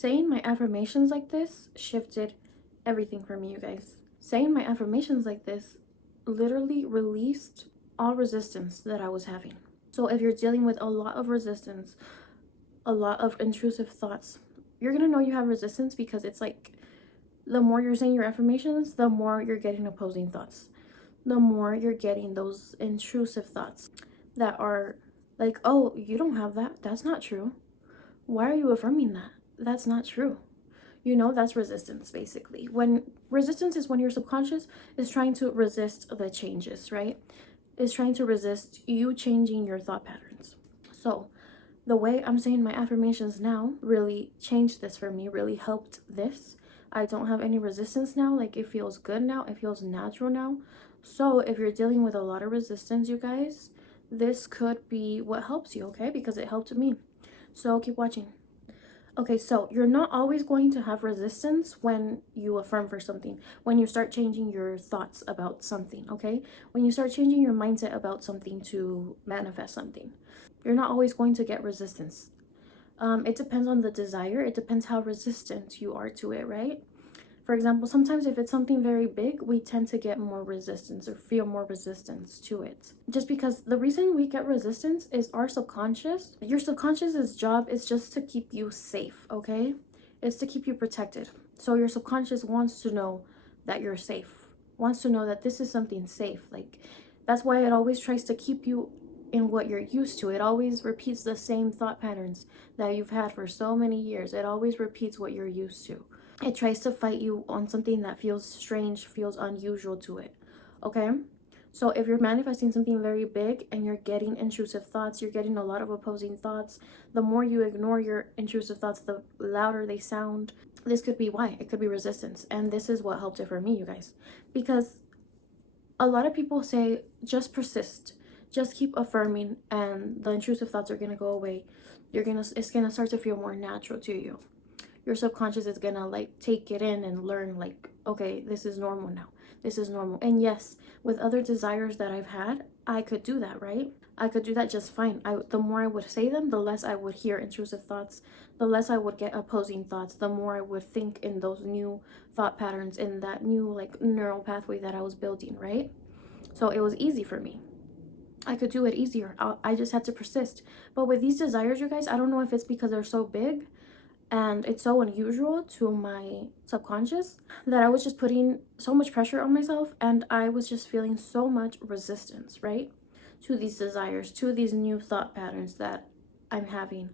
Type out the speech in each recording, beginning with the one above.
Saying my affirmations like this shifted everything for me, you guys. Saying my affirmations like this literally released all resistance that I was having. So if you're dealing with a lot of resistance, a lot of intrusive thoughts, you're gonna know you have resistance because it's like the more you're saying your affirmations, the more you're getting opposing thoughts. The more you're getting those intrusive thoughts that are like, oh, you don't have that. That's not true. Why are you affirming that? That's not true. You know, that's resistance basically. When resistance is when your subconscious is trying to resist the changes, right? Is trying to resist you changing your thought patterns. So the way I'm saying my affirmations now really changed this for me, really helped this. I don't have any resistance now. Like, it feels good now. It feels natural now. So if you're dealing with a lot of resistance, you guys, this could be what helps you, okay? Because it helped me. So keep watching. Okay, so you're not always going to have resistance when you affirm for something, when you start changing your thoughts about something, okay? When you start changing your mindset about something to manifest something, you're not always going to get resistance. It depends on the desire. It depends how resistant you are to it, right? For example, sometimes if it's something very big, we tend to get more resistance or feel more resistance to it. Just because the reason we get resistance is our subconscious. Your subconscious's job is just to keep you safe, okay? It's to keep you protected. So your subconscious wants to know that you're safe, wants to know that this is something safe. Like, that's why it always tries to keep you in what you're used to. It always repeats the same thought patterns that you've had for so many years. It always repeats what you're used to. It tries to fight you on something that feels strange, feels unusual to it, okay? So if you're manifesting something very big and you're getting intrusive thoughts, you're getting a lot of opposing thoughts, the more you ignore your intrusive thoughts, the louder they sound. This could be why. It could be resistance. And this is what helped it for me, you guys. Because a lot of people say, just persist. Just keep affirming and the intrusive thoughts are going to go away. It's going to start to feel more natural to you. Your subconscious is gonna like take it in and learn, like, okay, this is normal now. This is normal. And yes, with other desires that I've had, I could do that, right? I could do that just fine. The more I would say them, the less I would hear intrusive thoughts, the less I would get opposing thoughts, the more I would think in those new thought patterns, in that new like neural pathway that I was building, right? So it was easy for me. I could do it easier. I just had to persist. But with these desires, you guys, I don't know if it's because they're so big and it's so unusual to my subconscious that I was just putting so much pressure on myself, and I was just feeling so much resistance, right? To these desires, to these new thought patterns that I'm having,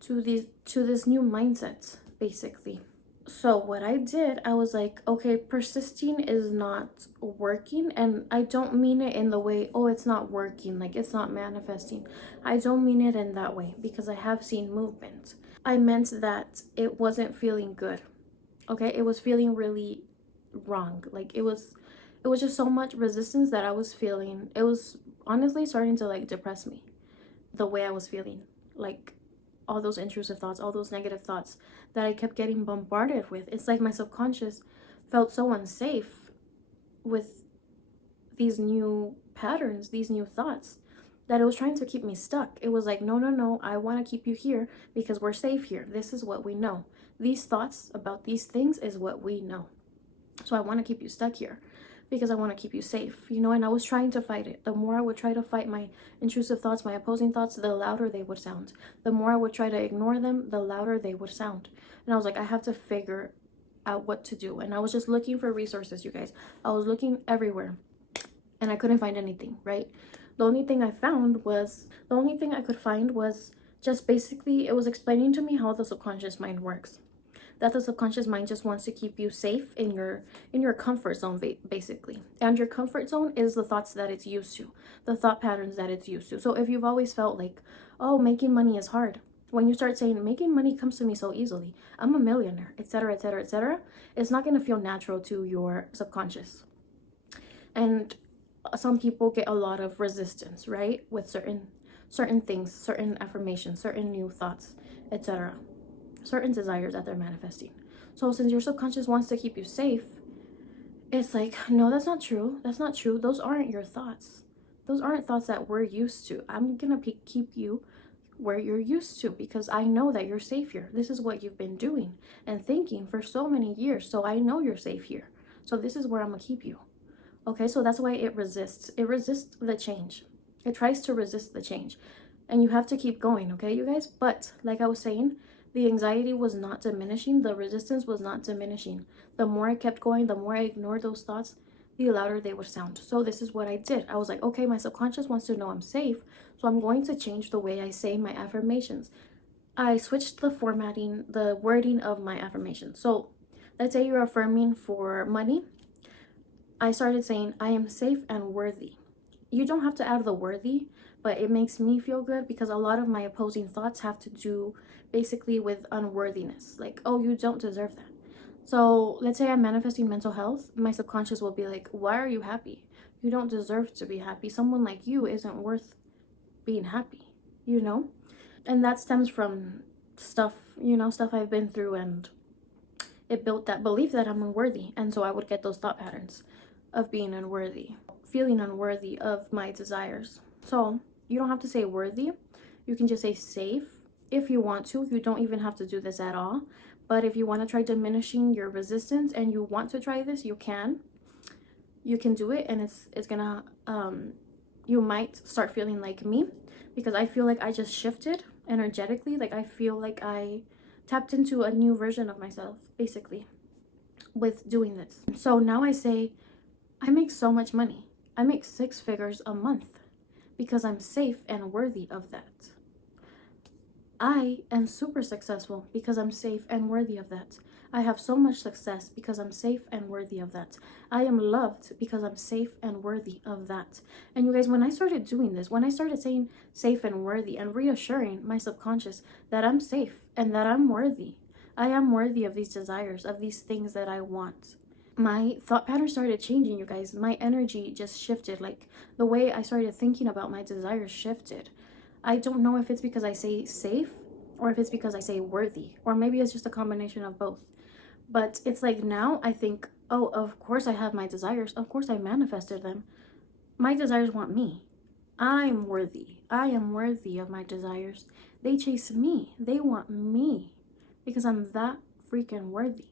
to this new mindset, basically. So what I did, I was like, okay, persisting is not working. And I don't mean it in the way, oh, it's not working, like it's not manifesting. I don't mean it in that way, because I have seen movement. I meant that it wasn't feeling good. Okay, it was feeling really wrong. Like it was just so much resistance that I was feeling. It was honestly starting to like depress me, the way I was feeling. Like all those intrusive thoughts, all those negative thoughts that I kept getting bombarded with. It's like my subconscious felt so unsafe with these new patterns, these new thoughts, that it was trying to keep me stuck. It was like, no, no, no, I want to keep you here because we're safe here. This is what we know. These thoughts about these things is what we know. So I want to keep you stuck here because I want to keep you safe, you know, and I was trying to fight it. The more I would try to fight my intrusive thoughts, my opposing thoughts, the louder they would sound. The more I would try to ignore them, the louder they would sound. And I was like, I have to figure out what to do. And I was just looking for resources, you guys. I was looking everywhere and I couldn't find anything, right? The only thing I could find was just basically, it was explaining to me how the subconscious mind works. That the subconscious mind just wants to keep you safe in your comfort zone, basically. And your comfort zone is the thoughts that it's used to, the thought patterns that it's used to. So if you've always felt like, oh, making money is hard, when you start saying making money comes to me so easily, I'm a millionaire, etc., etc., etc., it's not going to feel natural to your subconscious. And some people get a lot of resistance, right, with certain things, certain affirmations, certain new thoughts, etc., certain desires that they're manifesting. So since your subconscious wants to keep you safe, it's like, no, that's not true. That's not true. Those aren't your thoughts. Those aren't thoughts that we're used to. I'm gonna keep you where you're used to, because I know that you're safe here. This is what you've been doing and thinking for so many years. So I know you're safe here. So this is where I'm gonna keep you. Okay, so that's why it resists. It resists the change. It tries to resist the change. And you have to keep going, okay, you guys? But like I was saying, the anxiety was not diminishing. The resistance was not diminishing. The more I kept going, the more I ignored those thoughts, the louder they would sound. So this is what I did. I was like, okay, my subconscious wants to know I'm safe. So I'm going to change the way I say my affirmations. I switched the formatting, the wording of my affirmations. So let's say you're affirming for money. I started saying, I am safe and worthy. You don't have to add the worthy, but it makes me feel good because a lot of my opposing thoughts have to do basically with unworthiness. Like, oh, you don't deserve that. So let's say I'm manifesting mental health. My subconscious will be like, why are you happy? You don't deserve to be happy. Someone like you isn't worth being happy, you know? And that stems from stuff, stuff I've been through, and it built that belief that I'm unworthy. And so I would get those thought patterns of being unworthy, feeling unworthy of my desires. So you don't have to say worthy. You can just say safe if you want to. You don't even have to do this at all. But if you want to try diminishing your resistance and you want to try this, you can. You can do it, and it's gonna you might start feeling like me, because I feel like I just shifted energetically. Like I feel like I tapped into a new version of myself, basically, with doing this. So now I say, I make so much money. I make 6 figures a month because I'm safe and worthy of that. I am super successful because I'm safe and worthy of that. I have so much success because I'm safe and worthy of that. I am loved because I'm safe and worthy of that. And you guys, when I started doing this, when I started saying safe and worthy and reassuring my subconscious that I'm safe and that I'm worthy, I am worthy of these desires, of these things that I want, my thought pattern started changing, you guys. My energy just shifted. Like the way I started thinking about my desires shifted. I don't know if it's because I say safe or if it's because I say worthy, or maybe it's just a combination of both. But it's like now I think, oh, of course I have my desires. Of course I manifested them. My desires want me. I'm worthy. I am worthy of my desires. They chase me. They want me because I'm that freaking worthy.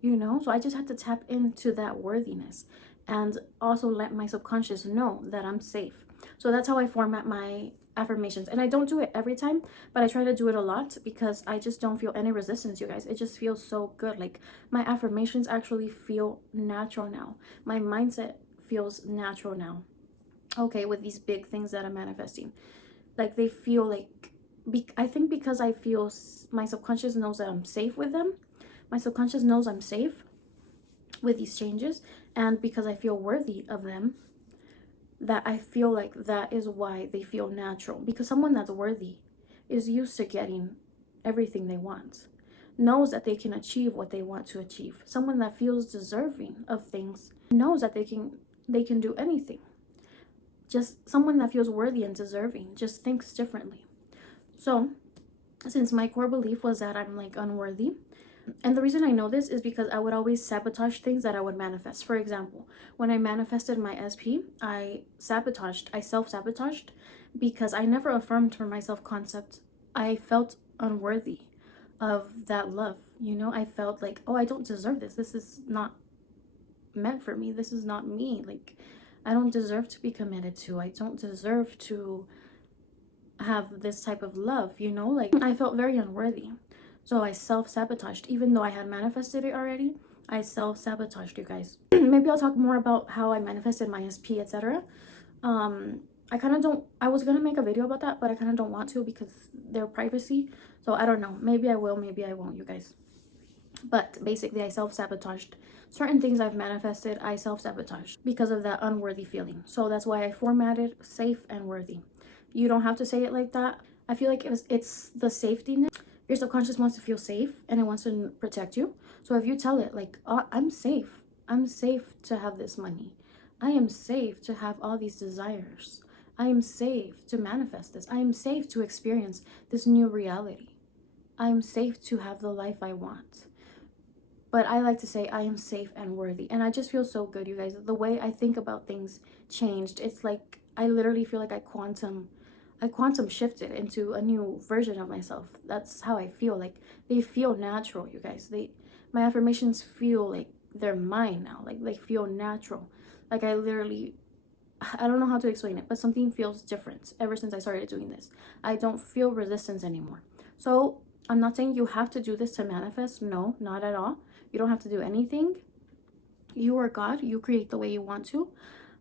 So I just had to tap into that worthiness and also let my subconscious know that I'm safe. So that's how I format my affirmations. And I don't do it every time, but I try to do it a lot because I just don't feel any resistance, you guys. It just feels so good. Like my affirmations actually feel natural now. My mindset feels natural now. Okay, with these big things that I'm manifesting. Like they feel like, I think because I feel my subconscious knows that I'm safe with them. My subconscious knows I'm safe with these changes, and because I feel worthy of them, that I feel like that is why they feel natural. Because someone that's worthy is used to getting everything they want, knows that they can achieve what they want to achieve. Someone that feels deserving of things knows that they can do anything. Just someone that feels worthy and deserving just thinks differently. So since my core belief was that I'm like unworthy, and the reason I know this is because I would always sabotage things that I would manifest. For example, when I manifested my SP, I self-sabotaged because I never affirmed for my self-concept. I felt unworthy of that love. I felt like, oh, I don't deserve this. This is not meant for me. This is not me. Like, I don't deserve to be committed to. I don't deserve to have this type of love, Like, I felt very unworthy. So I self-sabotaged. Even though I had manifested it already, I self-sabotaged, you guys. Maybe I'll talk more about how I manifested my SP, etc. I kind of don't, I was gonna make a video about that, but I kind of don't want to because they're privacy. So I don't know. Maybe I will, maybe I won't, you guys. But basically, I self-sabotaged certain things I've manifested. I self-sabotaged because of that unworthy feeling. So that's why I formatted safe and worthy. You don't have to say it like that. I feel like it's the safety net. Your subconscious wants to feel safe and it wants to protect you. So if you tell it like, oh, I'm safe to have this money. I am safe to have all these desires. I am safe to manifest this. I am safe to experience this new reality. I am safe to have the life I want. But I like to say I am safe and worthy. And I just feel so good, you guys. The way I think about things changed. It's like I literally feel like I quantum I quantum shifted into a new version of myself. That's how I feel. Like, they feel natural, you guys. My affirmations feel like they're mine now. Like, they feel natural. Like, I literally, I don't know how to explain it, but something feels different ever since I started doing this. I don't feel resistance anymore. So I'm not saying you have to do this to manifest. No, not at all. You don't have to do anything. You are God. You create the way you want to.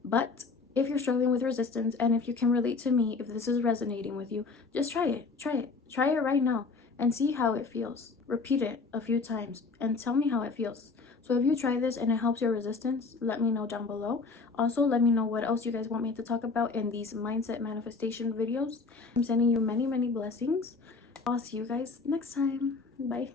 But if you're struggling with resistance, and if you can relate to me, if this is resonating with you, just try it. Try it right now and see how it feels. Repeat it a few times and tell me how it feels. So if you try this and it helps your resistance, let me know down below. Also, let me know what else you guys want me to talk about in these mindset manifestation videos. I'm sending you many, many blessings. I'll see you guys next time. Bye.